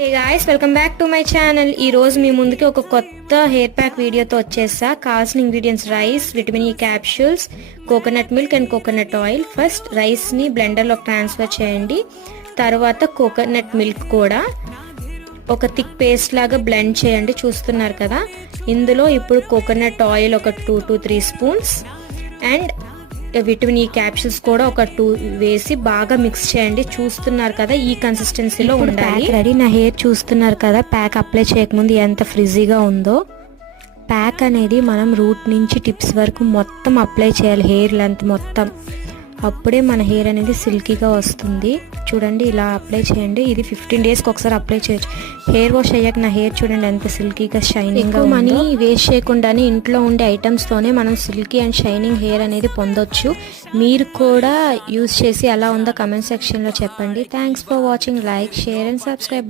Hey guys, welcome back to my channel. ఈ రోజు మీ ముందుకి ఒక కొత్త హెయిర్ ప్యాక్ వీడియోతో వచ్చేసా. కావాల్సిన ingredients rice, vitamin E capsules, coconut milk and coconut oil. First రైస్ని బ్లెండర్లోకి ట్రాన్స్ఫర్ చేయండి. తర్వాత కోకోనట్ మిల్క్ కూడా ఒక థిక్ పేస్ట్ లాగా బ్లెండ్ చేయండి. చూస్తున్నారు కదా, ఇందులో ఇప్పుడు కోకోనట్ ఆయిల్ ఒక 2 to 3 spoons and vitamin E capsules కూడా ఒక 2 వేసి బాగా మిక్స్ చేయండి. చూస్తున్నారు కదా, ఈ కన్సిస్టెన్సీలో ఉండాలి. రెడీ. నా హెయిర్ చూస్తున్నారు కదా, ప్యాక్ అప్లై చేయకముందు ఎంత ఫ్రిజీగా ఉందో. ప్యాక్ అనేది మనం రూట్ నుంచి టిప్స్ వరకు మొత్తం అప్లై చేయాలి, హెయిర్ లెంత్ మొత్తం. అప్పుడే మన హెయిర్ అనేది సిల్కీగా వస్తుంది. చూడండి, ఇలా అప్లై చేయండి. ఇది 15 డేస్కి ఒకసారి అప్లై చేయొచ్చు. హెయిర్ వాష్ అయ్యాక నా హెయిర్ చూడండి ఎంత సిల్కీగా షైనింగ్గా. మనీ వేస్ట్ చేయకుండానే ఇంట్లో ఉండే ఐటమ్స్తోనే మనం సిల్కీ అండ్ షైనింగ్ హెయిర్ అనేది పొందొచ్చు. మీరు కూడా యూజ్ చేసి ఎలా ఉందో కమెంట్ సెక్షన్లో చెప్పండి. Thanks for watching. Like, share and subscribe.